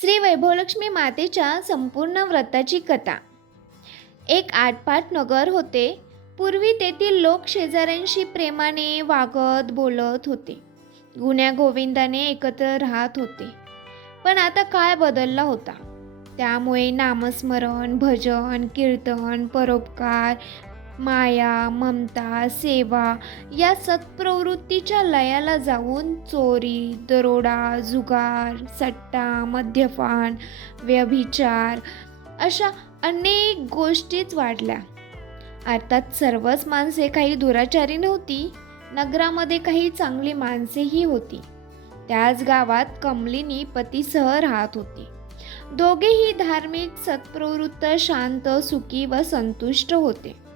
श्री वैभवलक्ष्मी मातेच्या संपूर्ण व्रताची कथा. एक आटपाट नगर होते. पूर्वी तेथील लोक शेजाऱ्यांशी प्रेमाने वागत बोलत होते. गुण्या गोविंदाने एकत्र राहत होते. पण आता काळ बदलला होता. त्यामुळे नामस्मरण भजन कीर्तन परोपकार माया ममता सेवा या सत्प्रवृत्तीच्या लयाला जाऊन चोरी दरोडा जुगार सट्टा मद्यपान व्यभिचार अशा अनेक गोष्टीच वाढल्या. अर्थात सर्वच माणसे काही दुराचारी नव्हती नगरामध्ये काही चांगली माणसेही होती. त्याच गावात कमलिनी पतीसह राहत होती. दोघेही धार्मिक सत्प्रवृत्त शांत सुखी व संतुष्ट होते.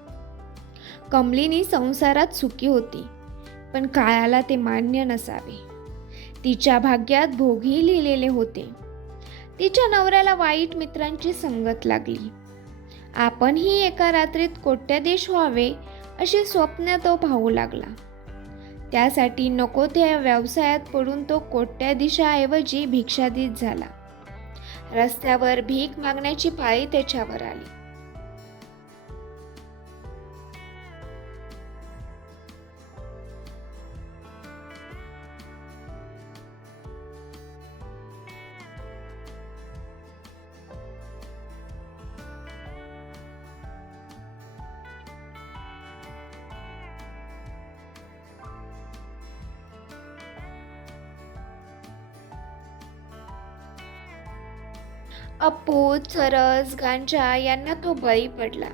कमलिनी संसारात सुखी होती पण काळाला ते मान्य नसावे. तिच्या भाग्यात भोगही लिहिलेले होते. तिच्या नवऱ्याला वाईट मित्रांची संगत लागली. आपणही एका रात्रीत कोट्यादेश व्हावे अशी स्वप्न तो पाहू लागला. त्यासाठी नको त्या व्यवसायात पडून तो कोट्याधीशाऐवजी भिक्षाधीश झाला. रस्त्यावर भीक मागण्याची पाळी त्याच्यावर आली. अप्पू चरस गांजा यांना तो बळी पडला.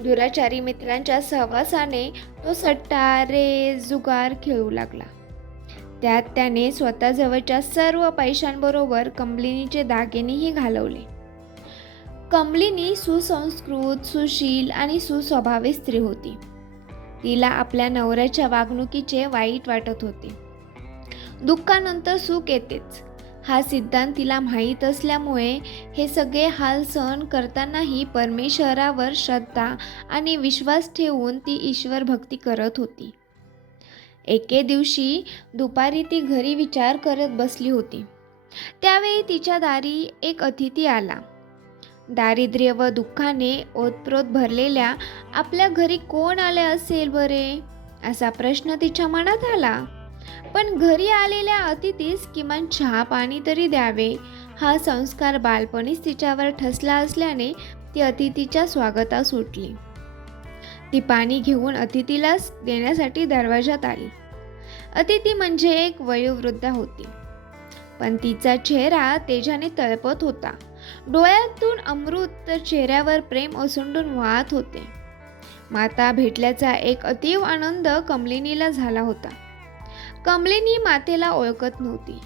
दुराचारी मित्रांच्या सहवासाने तो सट्टा रे जुगार खेळू लागला. त्यात त्याने स्वतःजवळच्या सर्व पैशांबरोबर कमलिनीचे दागिनेही घालवले. कमलिनी सुसंस्कृत सुशील आणि सुस्वभावी स्त्री होती. तिला आपल्या नवऱ्याच्या वागणुकीचे वाईट वाटत होते. दुःखानंतर सुख येतेच. हा सिद्धांत तिला माहीत असल्यामुळे हे सगळे हाल सहन करतानाही परमेश्वरावर श्रद्धा आणि विश्वास ठेवून ती ईश्वर भक्ती करत होती. एके दिवशी दुपारी ती घरी विचार करत बसली होती. त्यावेळी तिच्या दारी एक अतिथी आला. दारिद्र्य व दुःखाने ओतप्रोत भरलेल्या आपल्या घरी कोण आले असेल बरे? असा प्रश्न तिच्या मनात आला. पण घरी आलेल्या अतिथीस किमान चहा पाणी तरी द्यावे. हा संस्कार बालपणीच तिच्यावर ठसला असल्याने ती अतिथीच्या स्वागतास उठली ती पाणी घेऊन अतिथीला देण्यासाठी दरवाजात आली. अतिथी म्हणजे एक वयोवृद्ध होती. पण तिचा चेहरा तेजाने तळपत होता. डोळ्यातून अमृत तर चेहऱ्यावर प्रेम ओसंडून वाहत होते. माता भेटल्याचा एक अतीव आनंद कमलिनीला झाला होता. कमलेनी मातेला ओळखत नव्हती.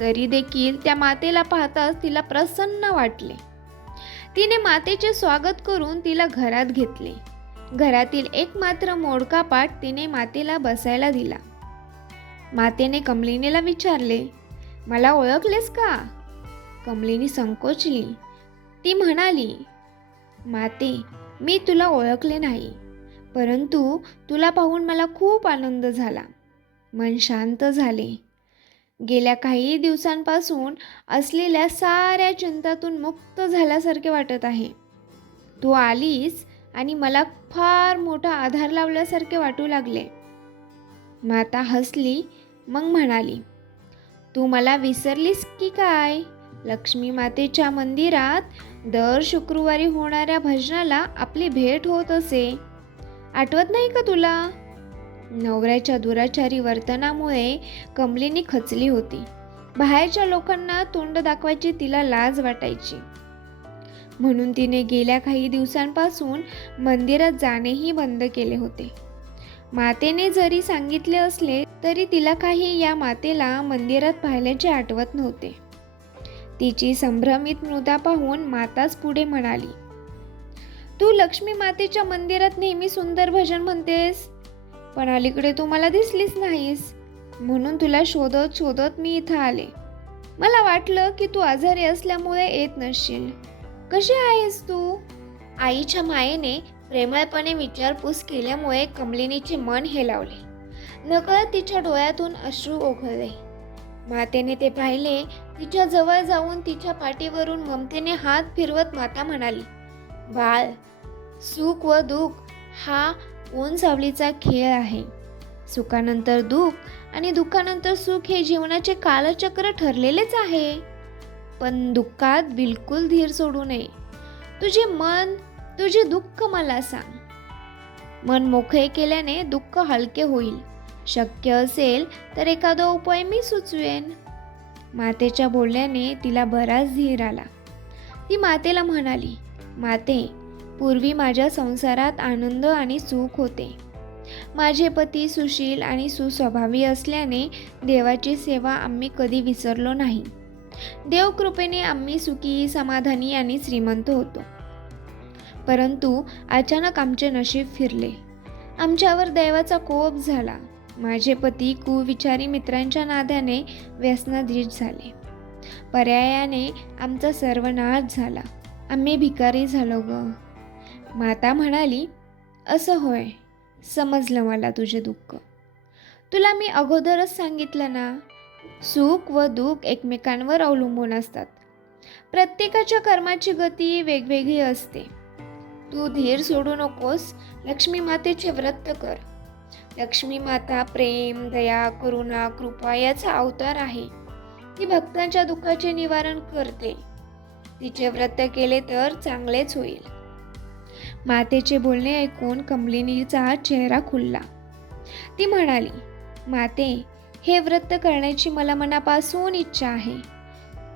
तरी देखील त्या मातेला पाहताच तिला प्रसन्न वाटले. तिने मातेचे स्वागत करून तिला घरात घेतले. घरातील एक मात्र मोडका पाठ तिने मातेला बसायला दिला. मातेने कमलिनीला विचारले मला ओळखलेस का? कमलिनी संकोचली. ती म्हणाली माते मी तुला ओळखले नाही परंतु तुला पाहून मला खूप आनंद झाला. मन शांत झाले. गेल्या काही दिवसांपासून असलेल्या साऱ्या चिंतातून मुक्त झाल्यासारखे वाटत आहे. तू आलीस आणि मला फार मोठा आधार लावल्यासारखे वाटू लागले. माता हसली मग म्हणाली तू मला विसरलीस की काय? लक्ष्मी मातेच्या मंदिरात दर शुक्रवारी होणाऱ्या भजनाला आपली भेट होत असे. आठवत नाही का तुला? नवऱ्याच्या दुराचारी वर्तनामुळे कमलिनी खचली होती. बाहेरच्या लोकांना तोंड दाखवायची तिला लाज वाटायची. म्हणून तिने गेल्या काही दिवसांपासून मंदिरात जाणेही बंद केले होते. मातेने जरी सांगितले असले तरी तिला काही या मातेला मंदिरात पाहिल्याचे आठवत नव्हते. तिची संभ्रमित मृदा पाहून माताच पुढे म्हणाली तू लक्ष्मी मातेच्या मंदिरात नेहमी सुंदर भजन म्हणतेस? पण अलीकडे तू मला दिसलीच नाहीस. म्हणून तुला शोधत शोधत मी इथं आले. मला वाटलं की तू आजारी असल्यामुळे येत नसशील. कशी आहेस तू? आईच्या मायेने प्रेमळपणे विचारपूस केल्यामुळे कमलिनीचे मन हेलावले. नकळत तिच्या डोळ्यातून अश्रू ओघळले. मातेने ते पाहिले तिच्या जवळ जाऊन तिच्या पाठीवरून ममतेने हात फिरवत माता म्हणाली बाळ सुख व दुःख हा ऊन सावलीचा खेळ आहे. सुखानंतर दुःख आणि दुःखानंतर सुख हे जीवनाचे कालचक्र ठरलेलेच आहे. पण दुःखात बिलकुल धीर सोडू नये. तुझे मन तुझे दुःख मला सांग. मन मोकळे केल्याने दुःख हलके होईल. शक्य असेल तर एखादा उपाय मी सुचवेन. मातेच्या बोलण्याने तिला बराच धीर आला. ती मातेला म्हणाली माते पूर्वी माझ्या संसारात आनंद आणि सुख होते. माझे पती सुशील आणि सुस्वभावी असल्याने देवाची सेवा आम्ही कधी विसरलो नाही. देवकृपेने आम्ही सुखी समाधानी आणि श्रीमंत होतो. परंतु अचानक आमचे नशीब फिरले. आमच्यावर दैवाचा कोप झाला. माझे पती कुविचारी मित्रांच्या नाद्याने व्यसनाधीश झाले. पर्यायाने आमचा सर्वनाश झाला. आम्ही भिकारी झालो ग. माता म्हणाली असं होय समजलं मला तुझे दुःख. तुला मी अगोदरच सांगितलं ना सुख व दुःख एकमेकांवर अवलंबून असतात. प्रत्येकाच्या कर्माची गती वेगवेगळी असते. तू धीर सोडू नकोस लक्ष्मी मातेचे व्रत कर. लक्ष्मी माता प्रेम दया करुणा कृपा याचा अवतार आहे. ती भक्तांच्या दुःखाचे निवारण करते. तिचे व्रत केले तर चांगलेच होईल. मातेचे बोलणे ऐकून कमलिनीचा चेहरा खुलला. ती म्हणाली माते हे व्रत करण्याची मला मनापासून इच्छा आहे.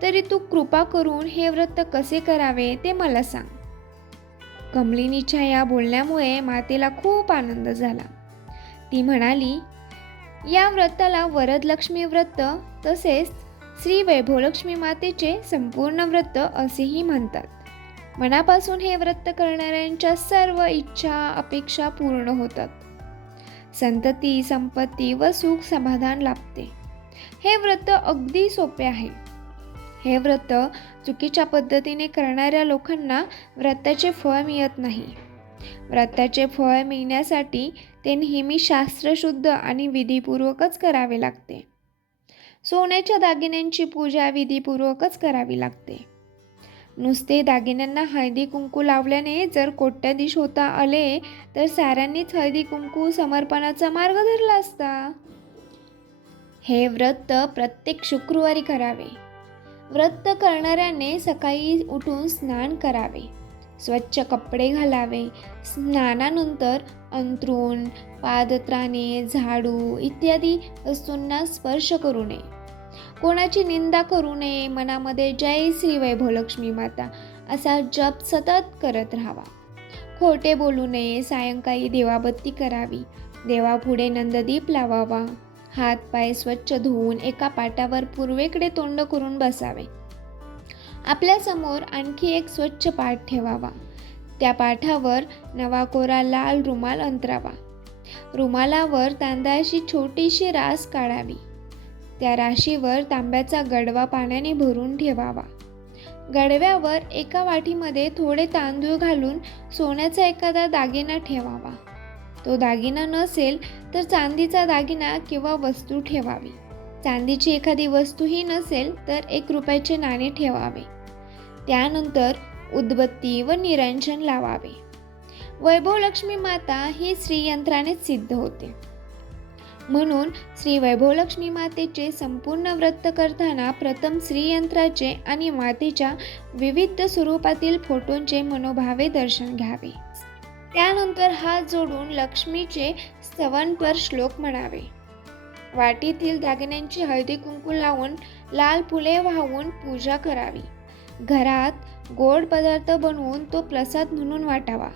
तरी तू कृपा करून हे व्रत कसे करावे ते मला सांग. कमलिनीच्या या बोलण्यामुळे मातेला खूप आनंद झाला. ती म्हणाली या व्रताला वरदलक्ष्मी व्रत तसेच श्री वैभवलक्ष्मी मातेचे संपूर्ण व्रत असेही म्हणतात. मनापासून हे व्रत करणाऱ्यांच्या सर्व इच्छा अपेक्षा पूर्ण होतात. संतती संपत्ती व सुख समाधान लाभते. हे व्रत अगदी सोपे आहे. हे व्रत चुकीच्या पद्धतीने करणाऱ्या लोकांना व्रताचे फळ मिळत नाही. व्रताचे फळ मिळण्यासाठी ते नेहमी शास्त्रशुद्ध आणि विधीपूर्वकच करावे लागते. सोन्याच्या दागिन्यांची पूजा विधीपूर्वकच करावी लागते. नुसते दागिन्यांना हळदी कुंकू लावल्याने जर कोट्याधीश होता आले तर साऱ्यांनीच हळदी कुंकू समर्पणाचा मार्ग धरला असता. हे व्रत प्रत्येक शुक्रवारी करावे. व्रत करणाऱ्याने सकाळी उठून स्नान करावे. स्वच्छ कपडे घालावे. स्नानानंतर अंथरूण पादत्राणे झाडू इत्यादी वस्तूंना स्पर्श करू नये. कोणाची निंदा करू नये मनामध्ये जय श्री वैभवलक्ष्मी माता असा जप सतत करत राहावा. खोटे बोलू नये सायंकाळी देवाबत्ती करावी देवापुढे नंददीप लावावा हात पाय स्वच्छ धुवून एका पाटावर पूर्वेकडे तोंड करून बसावे. आपल्यासमोर आणखी एक स्वच्छ पाठ ठेवावा. त्या पाठावर नवा कोरा लाल रुमाल अंतरावा. रुमालावर तांदळाची छोटीशी रास काढावी. त्या राशीवर तांब्याचा गडवा पाण्याने भरून ठेवावा. गडव्यावर एका वाटीमध्ये थोडे तांदूळ घालून सोन्याचा एखादा दागिना ठेवावा. तो दागिना नसेल तर चांदीचा दागिना किंवा वस्तू ठेवावी. चांदीची एखादी वस्तूही नसेल तर एक रुपयाचे नाणे ठेवावे. त्यानंतर उदबत्ती व निरंजन लावावे. वैभवलक्ष्मी माता ही श्रीयंत्रानेच सिद्ध होते. म्हणून श्री वैभवलक्ष्मी मातेचे संपूर्ण व्रत करताना प्रथम श्रीयंत्राचे आणि मातेच्या विविध स्वरूपातील फोटोंचे मनोभावे दर्शन घ्यावे. त्यानंतर हात जोडून लक्ष्मीचे स्तवनपर श्लोक म्हणावे. वाटीतील दागिन्यांची हळदी कुंकू लावून लाल फुले वाहून पूजा करावी. घरात गोड पदार्थ बनवून तो प्रसाद म्हणून वाटावा.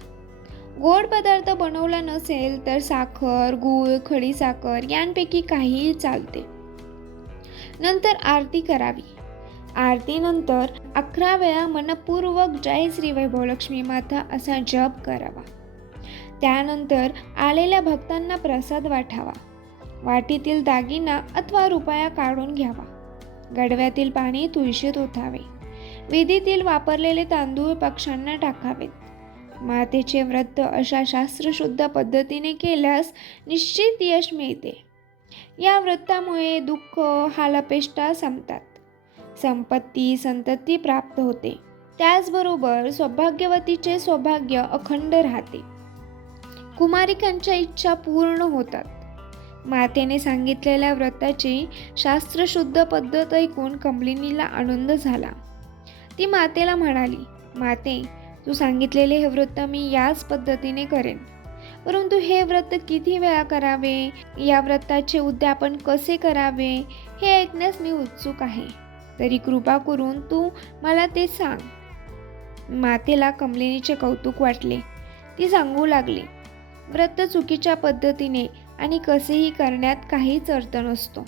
गोड पदार्थ बनवला नसेल तर साखर गूळ खडीसाखर यांपैकी काहीही चालते. नंतर आरती करावी. आरतीनंतर अकरा वेळा मनपूर्वक जय श्री वैभवलक्ष्मी माता असा जप करावा. त्यानंतर आलेल्या भक्तांना प्रसाद वाटावा वाटीतील दागिना अथवा रुपया काढून घ्यावा. गडव्यातील पाणी तुळशीत ओतावे. विधीतील वापरलेले तांदूळ पक्ष्यांना टाकावेत. मातेचे व्रत अशा शास्त्रशुद्ध पद्धतीने केल्यास निश्चित यश मिळते. या व्रतामुळे दुःख हालपेष्टा संपतात. संपत्ती संतती प्राप्त होते. त्याचबरोबर सौभाग्यवतीचे सौभाग्य अखंड राहते. कुमारिकांच्या इच्छा पूर्ण होतात. मातेने सांगितलेल्या व्रताची शास्त्रशुद्ध पद्धत ऐकून कमलिनीला आनंद झाला. ती मातेला म्हणाली माते तू सांगितलेले हे व्रत मी याच पद्धतीने करेन. परंतु हे व्रत किती वेळा करावे? या व्रताचे उद्यापन कसे करावे? हे ऐकण्यास मी उत्सुक आहे. तरी कृपा करून तू मला ते सांग. मातेला कमलिनीचे कौतुक वाटले. ती सांगू लागली व्रत चुकीच्या पद्धतीने आणि कसेही करण्यात काहीच अर्थ नसतो.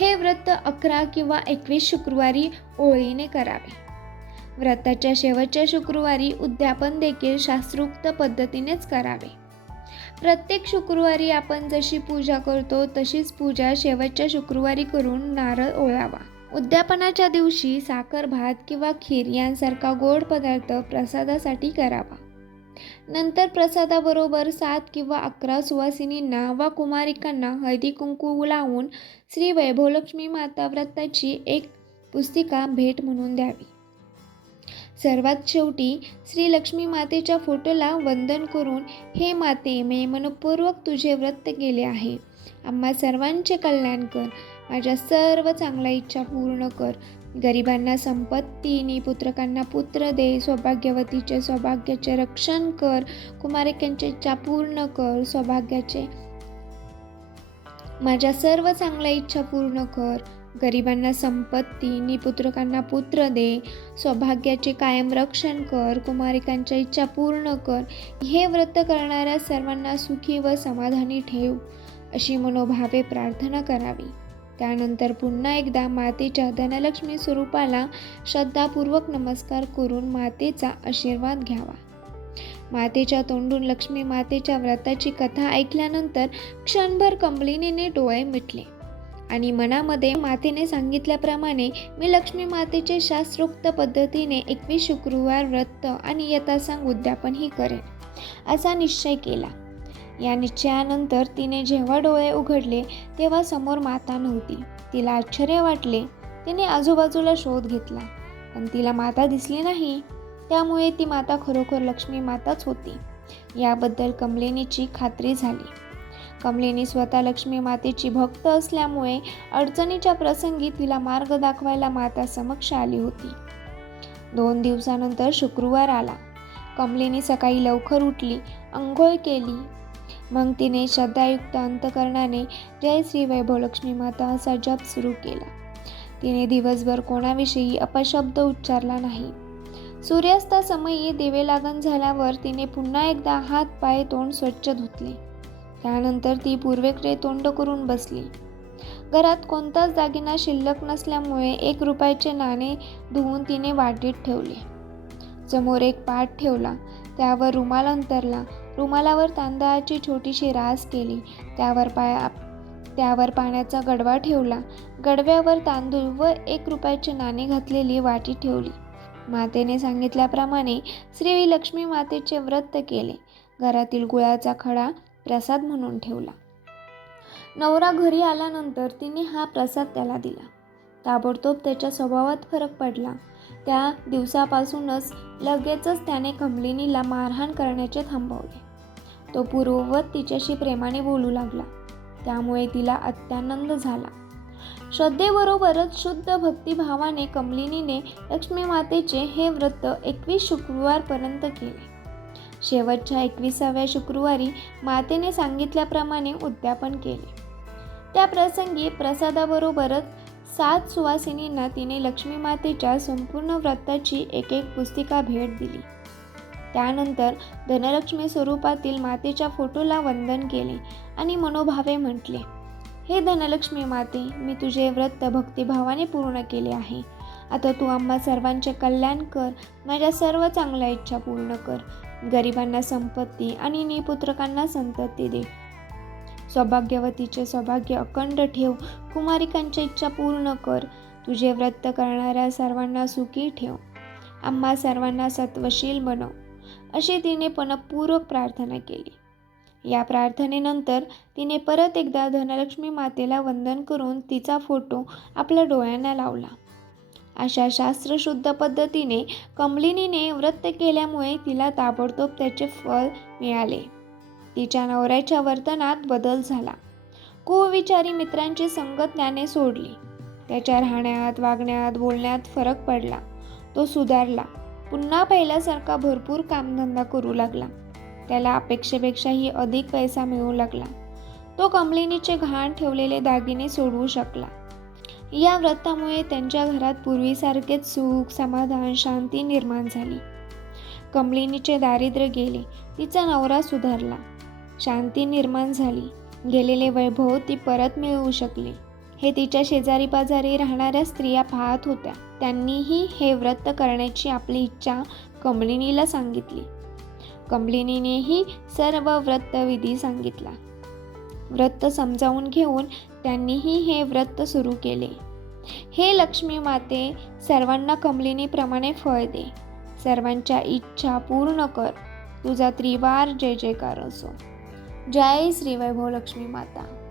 हे व्रत अकरा किंवा एकवीस शुक्रवारी ओळीने करावे. व्रताच्या शेवटच्या शुक्रवारी उद्यापन देखील शास्त्रोक्त पद्धतीनेच करावे. प्रत्येक शुक्रवारी आपण जशी पूजा करतो तशीच पूजा शेवटच्या शुक्रवारी करून नारळ ओळावा उद्यापनाच्या दिवशी साखर भात किंवा खीर यांसारखा गोड पदार्थ प्रसादासाठी करावा. नंतर प्रसादाबरोबर सात किंवा अकरा सुवासिनींना वा कुमारिकांना हळदी कुंकू लावून श्री वैभवलक्ष्मी माता व्रताची एक पुस्तिका भेट म्हणून द्यावी. सर्वात शेवटी श्री लक्ष्मी मातेच्या फोटोला वंदन करून हे माते मी मनपूर्वक तुझे व्रत केले आहे. आम्हा सर्वांचे कल्याण कर. माझ्या सर्व चांगल्या इच्छा पूर्ण कर. गरिबांना संपत्ती पुत्रकांना पुत्र दे. सौभाग्यवतीचे सौभाग्याचे रक्षण कर. कुमारिकांची इच्छा पूर्ण कर. सौभाग्याचे माझ्या सर्व चांगल्या इच्छा पूर्ण कर. गरिबांना संपत्ती निपुत्रकांना पुत्र दे सौभाग्याचे कायम रक्षण कर कुमारिकांच्या इच्छा पूर्ण कर. हे व्रत करणाऱ्या सर्वांना सुखी व समाधानी ठेव अशी मनोभावे प्रार्थना करावी. त्यानंतर पुन्हा एकदा मातेच्या धनलक्ष्मी स्वरूपाला श्रद्धापूर्वक नमस्कार करून मातेचा आशीर्वाद घ्यावा. मातेच्या तोंडून लक्ष्मी मातेच्या व्रताची कथा ऐकल्यानंतर क्षणभर कमलिनीने डोळे मिटले. आणि मनामध्ये मातेने सांगितल्याप्रमाणे मी लक्ष्मी मातेचे शास्त्रोक्त पद्धतीने एकवीस शुक्रवार व्रत आणि यथासांग उद्यापनही करेन असा निश्चय केला. या निश्चयानंतर तिने जेव्हा डोळे उघडले तेव्हा समोर माता नव्हती. तिला आश्चर्य वाटले. तिने आजूबाजूला शोध घेतला. पण तिला माता दिसली नाही. त्यामुळे ती माता खरोखर लक्ष्मी माताच होती. याबद्दल कमलेनीची खात्री झाली. कमलेनी स्वतः लक्ष्मी मातेची भक्त असल्यामुळे अडचणीच्या प्रसंगी तिला मार्ग दाखवायला माता समक्ष आली होती. दोन दिवसानंतर शुक्रवार आला. कमलेनी सकाळी लवकर उठली अंघोळ केली. मग तिने श्रद्धायुक्त अंतकरणाने जय श्री वैभव लक्ष्मी माता असा जप सुरू केला. तिने दिवसभर कोणाविषयी अपशब्द उच्चारला नाही. सूर्यास्तासमयी दिवे लागण झाल्यावर तिने पुन्हा एकदा हात पाय तोंड स्वच्छ धुतले. त्यानंतर ती पूर्वेकडे तोंड करून बसली. घरात कोणताच दागिना शिल्लक नसल्यामुळे एक रुपयाचे नाणे धुवून तिने वाटीत ठेवले. समोर एक पाट ठेवला. त्यावर रुमाल अंतरला. रुमालावर तांदळाची छोटीशी रास केली. त्यावर पाया त्यावर पाण्याचा गडवा ठेवला. गडव्यावर तांदूळ व एक रुपयाचे नाणे घातलेली वाटी ठेवली. मातेने सांगितल्याप्रमाणे श्री लक्ष्मी मातेचे व्रत केले. घरातील गुळाचा खडा प्रसाद म्हणून ठेवला. नवरा घरी आल्यानंतर तिने हा प्रसाद त्याला दिला. ताबडतोब त्याच्या स्वभावात फरक पडला. त्या दिवसापासूनच लगेचच त्याने कमलिनीला मारहाण करण्याचे थांबवले. तो पूर्ववत तिच्याशी प्रेमाने बोलू लागला. त्यामुळे तिला अत्यानंद झाला. श्रद्धेबरोबरच शुद्ध भक्तिभावाने कमलिनीने लक्ष्मी मातेचे हे व्रत एकवीस शुक्रवारपर्यंत केले. शेवटच्या एकविसाव्या शुक्रवारी मातेने सांगितल्याप्रमाणे उद्यापन केले. त्या प्रसंगी प्रसादाबरोबरच सात सुवासिनींना तिने लक्ष्मी मातेच्या संपूर्ण व्रताची एक एक पुस्तिका भेट दिली. त्यानंतर धनलक्ष्मी स्वरूपातील मातेच्या फोटोला वंदन केले आणि मनोभावे म्हटले हे धनलक्ष्मी माते मी तुझे व्रत भक्तिभावाने पूर्ण केले आहे. आता तू आम्हा सर्वांचे कल्याण कर माझ्या सर्व चांगल्या इच्छा पूर्ण कर. गरिबांना संपत्ती आणि निपुत्रकांना संतती दे. सौभाग्यवतीचे सौभाग्य अखंड ठेव. कुमारिकांच्या इच्छा पूर्ण कर. तुझे व्रत करणाऱ्या सर्वांना सुखी ठेव. आम्हा सर्वांना सत्वशील बनव. अशी तिने पणपूर्वक प्रार्थना केली. या प्रार्थनेनंतर तिने परत एकदा धनलक्ष्मी मातेला वंदन करून तिचा फोटो आपल्या डोळ्यांना लावला. अशा शास्त्रशुद्ध पद्धतीने कमलिनीने व्रत केल्यामुळे तिला ताबडतोब त्याचे फळ मिळाले. तिच्या नवऱ्याच्या वर्तनात बदल झाला. कुविचारी मित्रांची संगत त्याने सोडली. त्याच्या राहण्यात वागण्यात बोलण्यात फरक पडला. तो सुधारला. पुन्हा पहिल्यासारखा भरपूर कामधंदा करू लागला. त्याला अपेक्षेपेक्षाही अधिक पैसा मिळू लागला. तो कमलिनीचे घाण ठेवलेले दागिने सोडवू शकला. या व्रतामुळे त्यांच्या घरात पूर्वीसारखेच सुख समाधान शांती निर्माण झाली. कमलिनीचे दारिद्र्य गेले तिचा नवरा सुधारला. शांती निर्माण झाली. गेलेले वैभव ती परत मिळवू शकली. हे तिच्या शेजारी पाजारी राहणाऱ्या स्त्रिया पाहत होत्या. त्यांनीही हे व्रत करण्याची आपली इच्छा कमलिनीला सांगितली. कमलिनीनेही सर्व व्रतविधी सांगितला. व्रत समजावून घेऊन त्यांनीही हे व्रत सुरू केले. हे लक्ष्मी माते सर्वांना कमलिनीप्रमाणे फळ दे. सर्वांच्या इच्छा पूर्ण कर. तुझा त्रिवार जय जयकार असो. जय श्री वैभव लक्ष्मी माता.